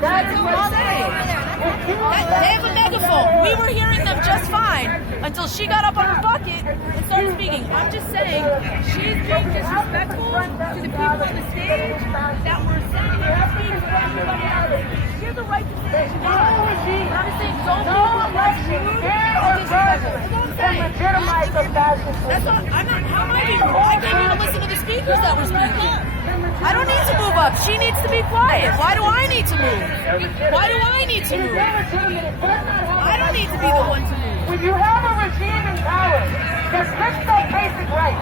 That is what I'm saying. They have a megaphone. We were hearing them just fine until she got up on her bucket and started speaking. I'm just saying, she's being disrespectful to the people on the stage that were sending her speech for everybody else. She has the right to say she wants. And I'm just saying, don't be election fair or fraudulent can legitimize the fascist. That's not, I'm not, how am I being, I can't even listen to the speakers that were speaking. I don't need to move up. She needs to be quiet. Why do I need to move? Why do I need to move? I don't need to be the one to move. When you have a regime in power that strips those basic rights,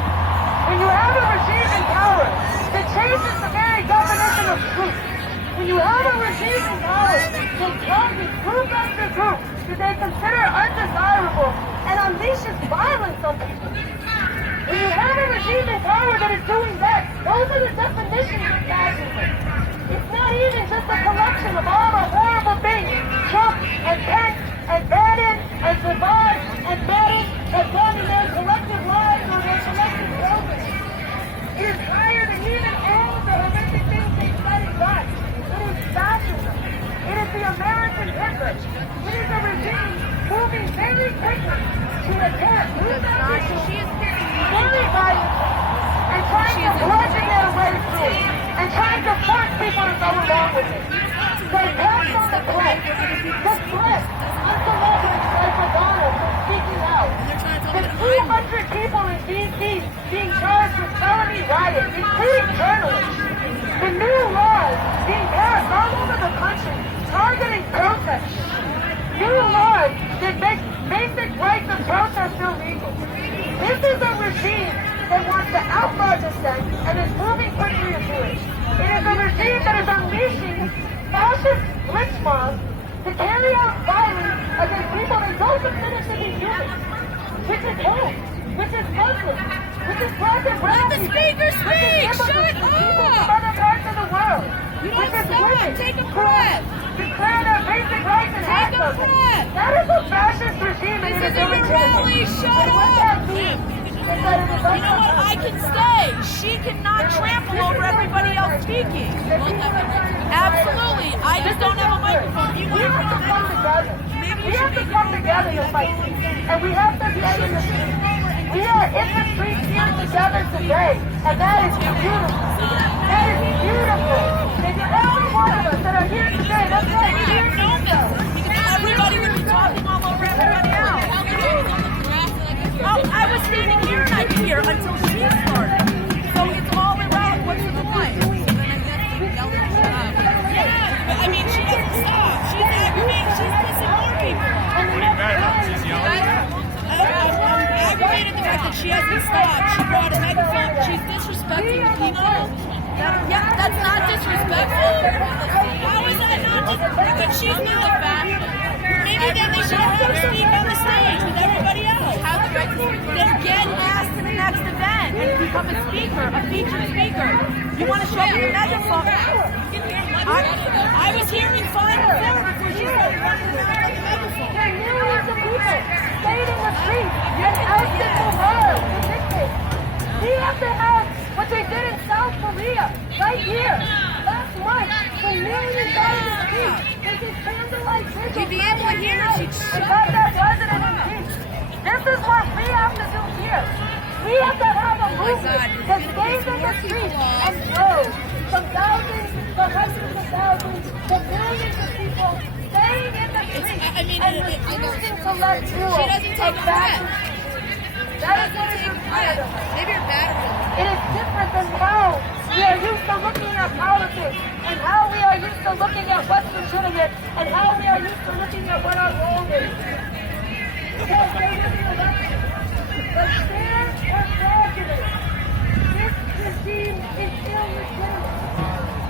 when you have a regime in power that changes the very definition of truth, when you have a regime in power that targets group after group that they consider undesirable and unleashes violence on people, when you have a regime in power that is doing that, those are the definitions of fascism. It's not even just a collection of all the horrible things Trump and Pence and Bannon and Savage and Bannon have done in their collective lives or their collective programs. It is higher than even all of the horrific things they said and done. It is fascism. It is the American Hitler. It is a regime moving very quickly to attack very violently and trying to bludgeon their way through it and trying to force people to go along with it. They pass on the threat. The threat unsolicited like Madonna from speaking out. The 200 people in D.C. being charged with felony riots, including journalists. The new laws being passed all over the country targeting protesters. New laws that make basic rights of protest illegal. This is a regime that wants to outlaw dissent and is moving quickly to do it. It is a regime that is unleashing fascist lynch mobs to carry out violence against people they don't consider to be human, which is hate, which is Muslims, which is black and brown Let the speaker speak! Shut people from up! other parts of the world. You don't stop! Take a breath! Declare their basic rights and Take act a on them. breath! That is a fascist regime. This isn't your rally! Shut up! You know what? I can stay. She cannot trample over everybody else speaking. Absolutely. I just don't have a microphone. You We have to come together. We have to come together to fight this. And we have to stay in the streets. We are in the streets here together today. And that is beautiful. That is beautiful. And every one of us that are here today, that's why we're here together. Everybody would be talking all over everybody else. Oh, I was standing here and I could hear until she started. So it's all irrelevant. What's the point? Yeah, I mean, she doesn't stop. She's aggravating. She's pissing more people off. What are you mad about? She's yelling? I'm aggravated the fact that she hasn't stopped. She brought a megaphone. She's disrespecting the people. Yeah, that's not disrespectful. How is that not disrespectful? Because she's not a fascist. Maybe then they should have her speak on the stage with everybody else. Then get asked to the next event and become a speaker, a featured speaker. You want to show up with a megaphone? I was hearing fine before she started running around like a megaphone. There are millions of people staying in the streets and asking for her to dictate. We have to have what they did in South Korea, right here, last month, when millions got in the streets. They did candlelight vigils. We'd be able to hear her. She'd and got that president impeached. This is what we have to do here. We have to have a movement that stays in the streets and grows from thousands to hundreds of thousands to millions of people staying in the streets and refusing to let go. She doesn't take a breath. That is what is required of us. Maybe her battery. It is different than how we are used to looking at politics and how we are used to looking at what's legitimate and how we are used to looking at what our role is. Because they will be elected. But fair or fraudulent, this regime is illegitimate.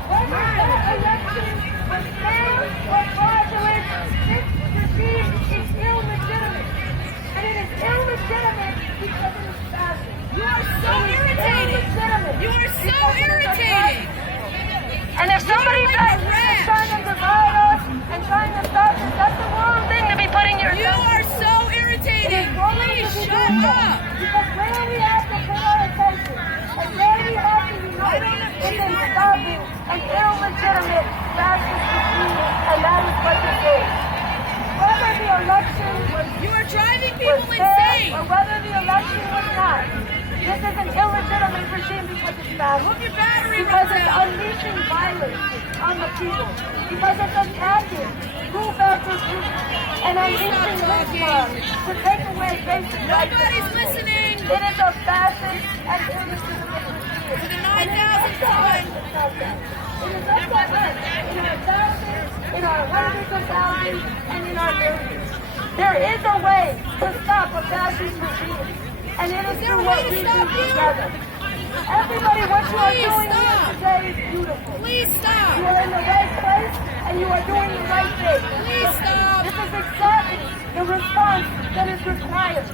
Whether that election was fair or fraudulent, this regime is illegitimate. And it is illegitimate because it is fascist. You are so irritating. You are so irritating. And if somebody tries to divide us and trying to stop us, that's the wrong thing to be putting yourself. You are so irritating. Please shut up. Because where we have to put our attention and where we have to unite is in stopping an illegitimate This is an illegitimate regime because it's fascist. Because it's unleashing violence on the people. Because it's attacking group after group and unleashing lynch mob to take away basic rights. Nobody's listening. It is a fascist and illegitimate regime. For the 9,000th time. It is up to us, in our thousands, in our hundreds of thousands, and in our millions. There is a way to stop a fascist regime, and it is through what we do together. Everybody, what you are doing here today is beautiful. Please stop. You are in the right place, and you are doing the right thing. Please stop. This is exactly the response that is required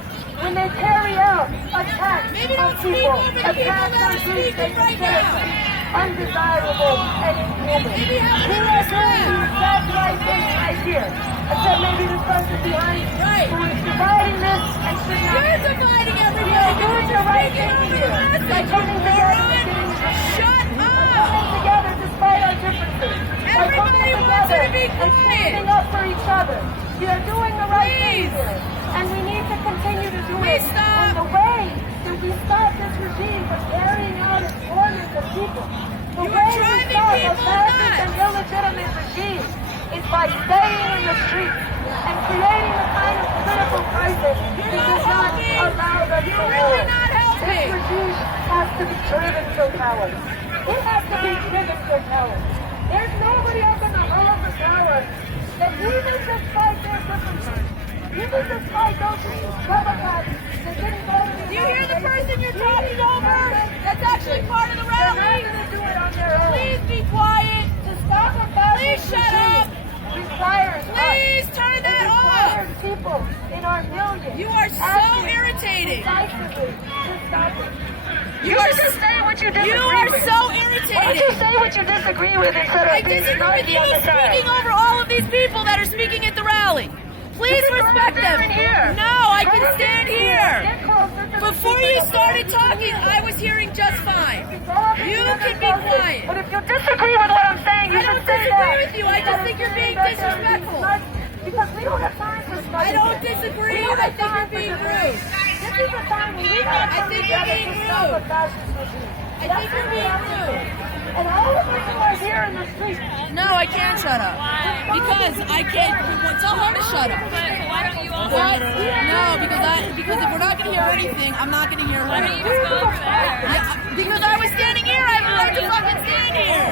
when they carry out attacks on people, attacks on groups they consider to be undesirable and inhuman. We are doing the exact right thing right here. Except maybe this person behind who is dividing this and should not. You're dividing everybody. We are doing the right thing here. By coming together and getting Shut up. coming together despite our differences. By coming Everybody wants together you to be and quiet. standing up for each other. We are doing the right thing Please. here. And we need to continue to do Please it. stop. And the way that we stop this regime from carrying out its orders of people, the You are way we driving stop a people fascist nuts. and illegitimate regime is by staying in the streets and creating the kind of political crisis that does not allow them to You're live. really not This helping. regime has to be driven to power. It has to be driven to power. There's nobody up in the hall of the power that even despite their differences, even despite those Democrats that didn't vote in the Do you hear the person you're talking over? That's actually part of the They're not rally. going to do it on their own. Please be quiet. To stop a fascist Please shut regime up. requires us. Please turn that It off. requires people in our millions. You are so acting irritating. decisively to stop it. You are should just say what you disagree You are with. so Why don't you irritating. say what you disagree with instead I of being disagree with snarky you all the time? speaking over all of these people that are speaking at the rally. Please You can go respect over them. there and here. No, I Go can over stand there. here. Get closer to the Before people you that started want talking, to I was hearing just fine. Go over You here can and be closer. quiet. But if you disagree with what I'm saying, you I should don't say disagree that. with you. I just think you're being disrespectful. Because we don't have time for snarky. I don't disagree. We don't I have think time you're for being debate. rude. This is the time when we gotta I come think you're together being to stop a rude. fascist regime. I think you're being rude. And all of us who are here in the streets, No, I can't shut up. Because I can't. Well, tell her to shut up. Why don't you all What? No, because if we're not going to hear anything, I'm not going to hear Why don't you her. just go over there? Yeah, because I was standing here. I have a right to fucking stand here.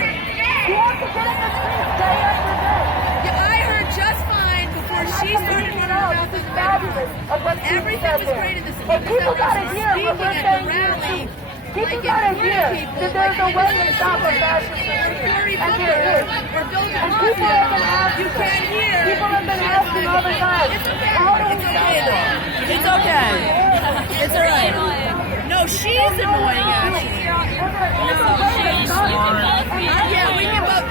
we have to get in the streets day after day. Yeah, I heard just fine before she started running around This the is fabulous of what's being Everything said was there. great in this But because people that gotta was hear what speaking we're at the saying here rally. too. People Like gotta important hear people, that there's a like way to stop a fascist Cory regime. And there Booker is. or Bill de And people have been Blasio. asking. You can't hear. People have been asking all the time. It's okay. How do we It's stop okay it? though. It's okay. It's alright. No, she's annoying actually. Yeah, we can both.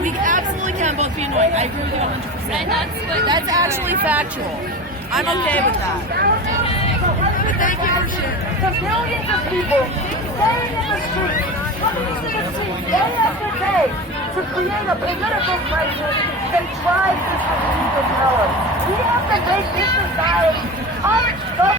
We absolutely can both be annoying. I agree with you 100%. And that's what That's actually factual. I'm okay with that. But thank you for sharing. The millions of people staying in the streets, coming into the streets day after day to create a political crisis that drives this regime to power. We have to make this society